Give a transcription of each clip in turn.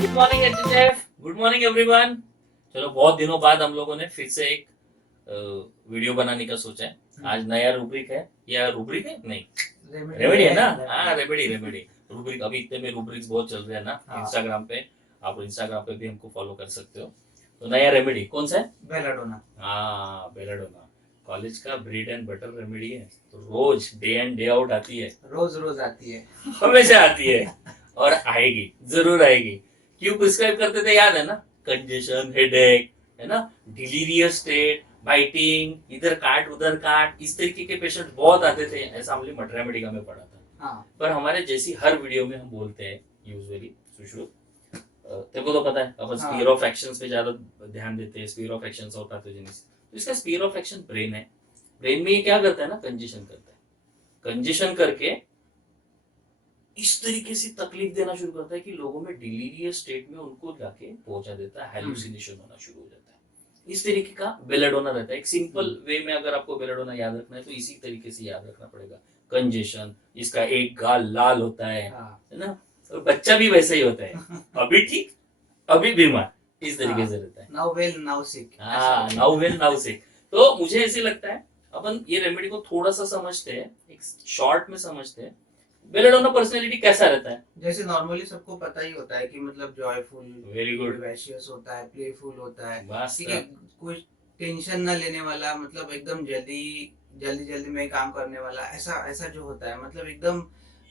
Good morning HF, good morning everyone. चलो बहुत दिनों बाद हम लोगों ने फिर से एक वीडियो बनाने का सोचा है। आज नया रूब्रिक है, या रूब्रिक है नहीं, रेमेडी है ना। हाँ, रेमेडी रेमेडी रूब्रिक। अभी इतने में रूब्रिक्स बहुत चल रहे हैं ना इंस्टाग्राम पे। आप इंस्टाग्राम पे भी हमको फॉलो कर सकते हो। तो नया रेमेडी कौन सा है? बेलाडोना। हाँ, बेलाडोना कॉलेज का ब्रेड एंड बटर रेमेडी है। तो रोज डे एंड डे आउट आती है, रोज रोज आती है। हमेशा आती है और आएगी, जरूर आएगी। क्यों प्रिस्क्राइब करते थे याद है ना? कंजेशन, हेडेक, है ना, डिलीरियस स्टेट, बाइटिंग, इधर काट उधर काट, इस तरीके के पेशेंट बहुत आते थे। ऐसा हमने मटरा मेडिका में पढ़ा था। हाँ। पर हमारे जैसी हर वीडियो में हम बोलते हैं यूजुअली सुश्रुत, तेरे को तो पता है अपन स्पीयर ऑफ एक्शन पे ज्यादा ध्यान देते हैं, स्पीयर ऑफ एक्शन और पैथोजेनिस। तो इसका स्पीयर ऑफ एक्शन ब्रेन है। ब्रेन में ये क्या करता है ना, कंजेशन करता है। कंजेशन करके इस तरीके से तकलीफ देना शुरू करता है कि लोगों में डिलीरियस स्टेट में उनको जाके पहुंचा देता है, हेलुसिनेशन होना शुरू हो जाता है। इस तरीके का बेलेडोना रहता है। एक सिंपल वे में अगर आपको बेलेडोना याद रखना है तो इसी तरीके से याद रखना पड़ेगा। कंजेशन, इसका एक गाल लाल होता है ना, और बच्चा भी वैसा ही होता है, अभी ठीक अभी बीमार, इस तरीके से रहता है। नाउ वेल नाउ सिक। हाँ, नाउ वेल नाउ सिक। तो मुझे ऐसे लगता है अपन ये रेमेडी को थोड़ा सा समझते हैं, एक शॉर्ट में समझते हैं। बेलेडोना पर्सनैलिटी कैसा रहता है? जैसे नॉर्मली सबको पता ही होता है कि मतलब जॉयफुल, वेरी गुड, विवाशियस होता है, प्लेफुल होता है, बस ठीक है, कुछ टेंशन ना लेने वाला, मतलब एकदम जल्दी जल्दी जल्दी में काम करने वाला, ऐसा ऐसा जो होता है, मतलब एकदम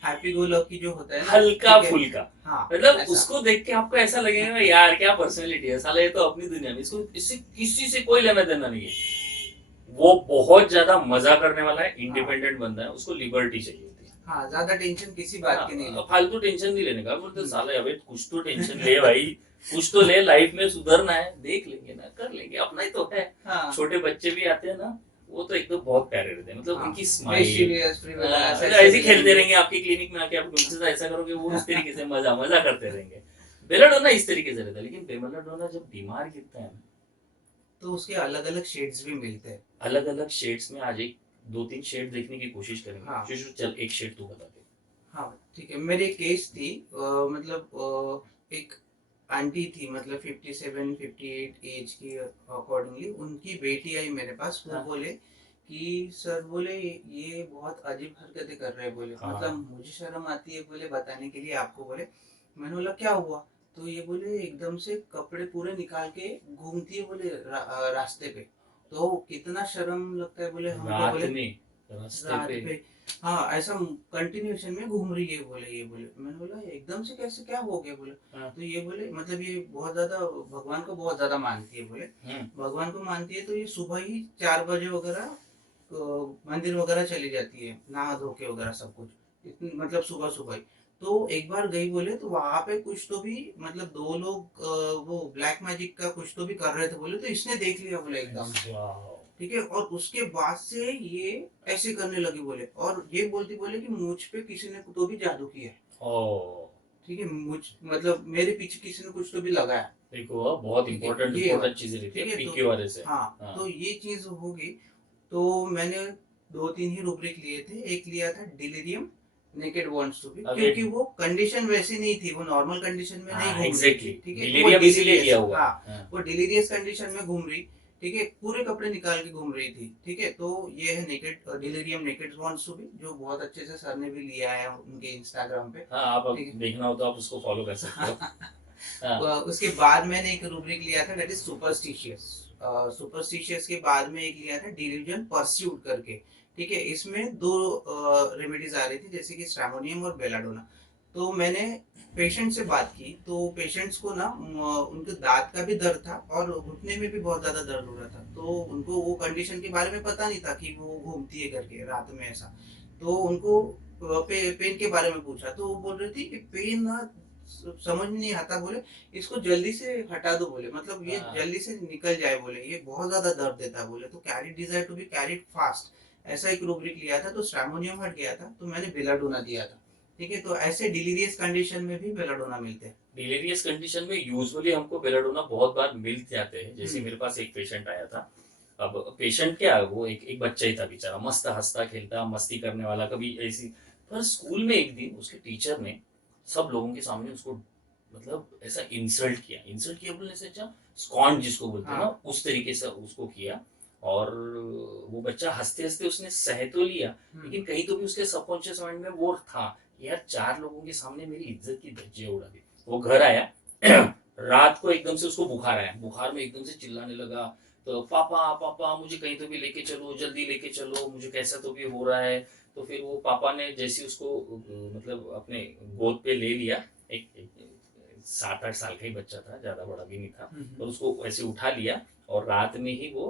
हैप्पी गो लकी जो होता है ना, हल्का फुल्का। हाँ, मतलब उसको देख के आपको ऐसा लगेगा यार क्या पर्सनैलिटी है, साला ये तो अपनी दुनिया में, इसको इससे किसी से कोई लेना देना नहीं है। वो बहुत ज्यादा मजा करने वाला है, इंडिपेंडेंट बंदा है, उसको लिबर्टी चाहिए होती है। हाँ, ज्यादा टेंशन किसी बात की नहीं, फालतू टेंशन नहीं लेने का। बोलते साले अबे कुछ तो टेंशन ले भाई, कुछ तो ले, लाइफ में सुधरना है, देख लेंगे ना, कर लेंगे, अपना ही तो है। छोटे बच्चे भी आते हैं ना, वो तो एकदम बहुत प्यारे रहते हैं, मतलब उनकी स्माइल ऐसे खेलते रहेंगे आपकी क्लिनिक में आके, आप उनके साथ ऐसा करोगे वो उस तरीके से मजा मजा करते रहेंगे। बेलाडोना इस तरीके से रहता है। लेकिन बेलाडोना जब बीमार गिरता है तो उसके अलग अलग शेड्स भी मिलते हैं। अलग अलग शेड्स में आज एक दो तीन शेड देखने की कोशिश करेंगे। हाँ। चल एक शेड तू बता दे। हाँ ठीक है, मेरी एक केस थी, एक आंटी थी, मतलब 57-58 एज की अकॉर्डिंगली, उनकी बेटी आई मेरे पास। वो बोले कि सर, बोले ये बहुत अजीब हरकतें कर रहे हैं, बोले मतलब मुझे शर्म आती है बोले बताने के लिए आपको, बोले। मैंने बोला क्या हुआ? तो ये बोले एकदम से कपड़े पूरे निकाल के घूमती है बोले रास्ते पे। तो कितना शर्म लगता है बोले हमको, बोले रात पे। हाँ, ऐसा कंटिन्यूशन में घूम रही है बोले, ये बोले। मैंने बोला एकदम से कैसे, क्या हो गया बोले? तो ये बोले मतलब ये बहुत ज्यादा भगवान को बहुत ज्यादा मानती है बोले। भगवान को मानती है तो ये सुबह ही 4 बजे वगैरह मंदिर वगैरह चली जाती है, नहा धो के वगैरह सब कुछ, इतनी मतलब सुबह सुबह ही। तो एक बार गई बोले, तो वहां पे कुछ तो भी, मतलब 2 लोग वो ब्लैक मैजिक का कुछ तो भी कर रहे थे बोले, तो इसने देख लिया बोले एकदम से, ठीक है। और उसके बाद से ये ऐसे करने लगी बोले, और ये बोलती बोले कि मुझ पे किसी ने तो भी जादू किया है, ठीक है, मुझ मतलब मेरे पीछे किसी ने कुछ तो भी लगाया। देखो बहुत इम्पोर्टेंट चीज रहती है पीके वाले से। हाँ, तो ये चीज होगी। तो मैंने 2-3 ही रूब्रिक लिए थे। एक लिया था delirium naked wants to be, क्योंकि वो कंडीशन वैसी नहीं थी, वो नॉर्मल कंडीशन में नहीं घूम रही थी, ठीक है, वो डिलीरियस, हाँ, वो डिलीरियस कंडीशन में घूम रही, ठीक है, पूरे कपड़े निकाल के घूम रही थी, ठीक है। तो ये है naked delirium naked wants to be, जो बहुत अच्छे से सर ने भी लिया है उनके इंस्टाग्राम पे। हाँ, आप देखना हो तो आप उसको फॉलो कर सकते हो। उसके बाद मैंने एक रूब्रिक लिया था, दैट इज सुपरस्टिशियस। सुपरस्टिशियस के बाद में एक लिया था डिल्यूजन परस्यूट करके, ठीक है। इसमें 2 रेमेडीज आ रही थी, जैसे कि स्ट्रैमोनियम और बेलाडोना। तो मैंने पेशेंट से बात की, तो पेशेंट्स को ना उनके दांत का भी दर्द था और घुटने में भी बहुत ज्यादा दर्द हो रहा था। तो उनको वो कंडीशन के बारे में पता नहीं था कि वो घूमती है करके रात में ऐसा। तो उनको पेन के बारे में पूछा, तो वो बोल रही थी कि पेन ना समझ में नहीं आता बोले, इसको जल्दी से हटा दो बोले, मतलब ये जल्दी से निकल जाए बोले, ये बहुत ज्यादा दर्द देता है बोले, तो carry desire to be carried fast, ऐसा एक रूब्रिक लिया था। तो स्ट्रैमोनियम हट गया था, तो मैंने बेलाडोना दिया था, ठीक है। तो ऐसे डिलीरियस कंडीशन में भी बेलाडोना मिलते हैं। डिलीरियस कंडीशन में यूजुअली हमको बेलाडोना बहुत बार मिल जाते हैं। जैसे मेरे पास एक पेशेंट आया था। अब पेशेंट क्या, वो एक बच्चा ही था बेचारा, मस्त हंसता खेलता मस्ती करने वाला, कभी ऐसी। पर स्कूल में एक दिन उसके टीचर ने सब लोगों के सामने उसको मतलब ऐसा इंसल्ट किया बोलने से अच्छा स्कॉन जिसको बोलते हैं ना, उस तरीके से उसको किया। और वो बच्चा हंसते हंसते उसने सह तो लिया, लेकिन कहीं तो भी उसके सबकॉन्शियस माइंड में वो था कि यार 4 लोगों के सामने मेरी इज्जत की धज्जियां उड़ा दी। वो घर आया रात को एकदम से उसको बुखार आया, बुखार में एकदम से चिल्लाने लगा, तो पापा पापा मुझे कहीं तो भी लेके चलो, जल्दी लेके चलो, मुझे कैसा तो भी हो रहा है। तो फिर वो पापा ने जैसे उसको मतलब अपने गोद पे ले लिया, एक 7-8 साल का ही बच्चा था, ज्यादा बड़ा भी नहीं था, और उसको वैसे उठा लिया। और रात में ही वो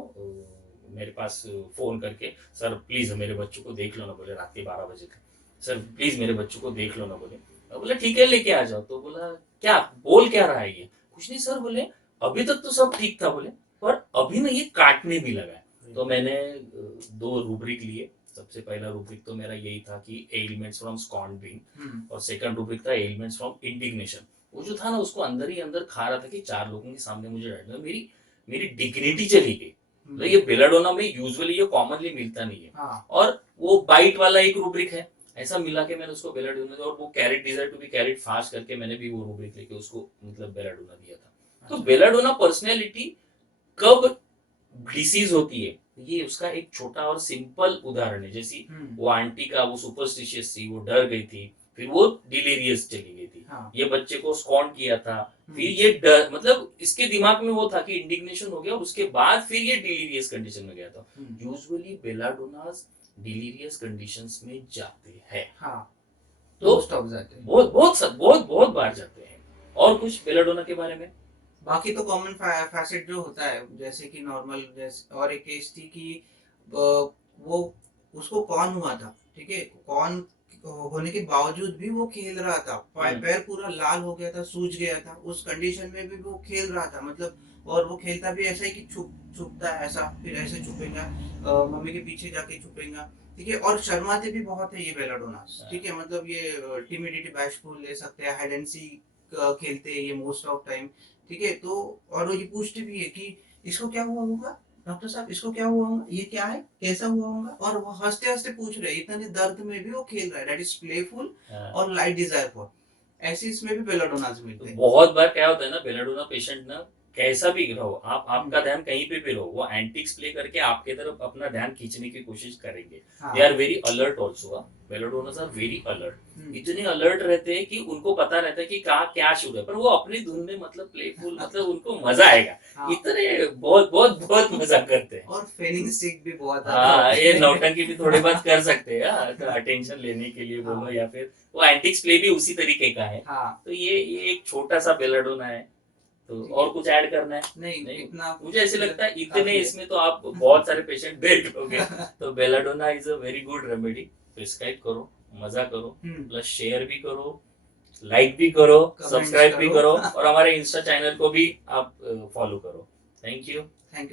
मेरे पास फोन करके, सर प्लीज मेरे बच्चों को देख लो ना, बोले रात के 12 बजे थे, सर प्लीज मेरे बच्चों को देख लो ना। बोले, मैं बोला ठीक है लेके आ जाओ। तो बोला क्या बोल क्या रहा है ये? कुछ नहीं सर। बोले अभी तक तो सब ठीक था, बोले पर अभी ना ये काटने भी लगा है। तो मैंने 2 रूब्रिक लिए। सबसे पहला रूब्रिक तो मेरा यही था कि एलिमेंट्स फ्रॉम स्कॉन बीइंग, और सेकंड रूब्रिक था एलिमेंट्स फ्रॉम इंडिग्नेशन। वो जो था ना उसको अंदर ही अंदर खा रहा था कि 4 लोगों के सामने मुझे डांटना, मेरी मेरी डिग्निटी चली गई। तो ये बेलाडोना में यूजुअली ये कॉमनली मिलता नहीं है। और वो बाइट वाला एक रूब्रिक है, ऐसा मिला के मैंने उसको बेलाडोना दिया। और वो carried desire to be carried fast करके मैंने भी वो रूब्रिक लेके उसको मतलब बेलाडोना दिया था। तो बेलाडोना पर्सनैलिटी कब डिसीज होती है, ये उसका एक छोटा और सिंपल उदाहरण है। जैसी वो आंटी का वो सुपरस्टिशियस थी, वो डर गई थी, फिर वो डिलीरियस चली गई थी। ये बच्चे को स्कॉन किया था, फिर ये डर, मतलब इसके दिमाग में वो था कि इंडिग्नेशन हो गया, और उसके बाद फिर ये डिलीरियस कंडीशन में गया था। यूजुअली बेलाडोनास डिलीरियस कंडीशंस में जाते हैं। तो बहुत बहुत बहुत बहुत बार जाते हैं। और कुछ बेलाडोना के बारे में? बाकी तो कॉमन फैसेट जो होता है, जैसे कि नॉर्मल, जैसे और एक केस थी कि वो उसको कौन हुआ था, ठीक है, कौन होने के बावजूद भी वो खेल रहा था, पैर पूरा लाल हो गया था, सूज गया था, उस कंडीशन में भी वो खेल रहा था, मतलब। और वो खेलता भी ऐसा ही कि छुपता है ऐसा, फिर ऐसे छुपेगा, मम्मी के पीछे जाके छुपेगा, ठीक है। और शर्माते भी बहुत है ये बेलाडोनास, ठीक है, मतलब ये टिमिडिटी, बैशफुल ले सकते हैं, हाइड एंड सीक खेलते हैं ये मोस्ट ऑफ टाइम, ठीक है। तो और ये पूछते भी है कि इसको क्या हुआ होगा डॉक्टर साहब, इसको क्या हुआ होगा, ये क्या है, कैसा हुआ होगा, और वो हंसते हंसते पूछ रहे हैं, इतने दर्द में भी वो खेल रहा है। दैट इज प्लेफुल और लाइट डिजायर फॉर। ऐसे इसमें भी बेलाडोनास मिलते हैं। बहुत बार क्या होता है ना, बेलाडोना पेशेंट ना कैसा भी रहो आप, आपका ध्यान कहीं पे भी रहो, वो एंटिक्स प्ले करके आपके तरफ अपना ध्यान खींचने की कोशिश करेंगे। They are very alert also. बेलाडोनास आर वेरी अलर्ट, इतने अलर्ट रहते हैं कि उनको पता रहता है कि कहाँ क्या शुरू है, पर वो अपनी धुन में मतलब प्लेफुल, मतलब उनको मजा आएगा। इतने बहुत बहुत बहुत मजा करते हैं। और फेलिंग सिक भी बहुत। हाँ, ये नौटंकी भी थोड़ी बात कर सकते हैं, तो अटेंशन लेने के लिए बोलो, या फिर वो एंटिक्स प्ले भी उसी तरीके का है। तो ये एक छोटा सा बेलाडोना है। तो और कुछ ऐड करना है? नहीं, इतना मुझे ऐसे लगता है इतने इसमें तो आप बहुत सारे पेशेंट देख लोगे। तो belladonna is a very good remedy. Prescribe करो, मजा करो, प्लस शेयर भी करो, लाइक भी करो, सब्सक्राइब भी करो, और हमारे इंस्टा चैनल को भी आप फॉलो करो। Thank you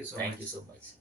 so much. Much.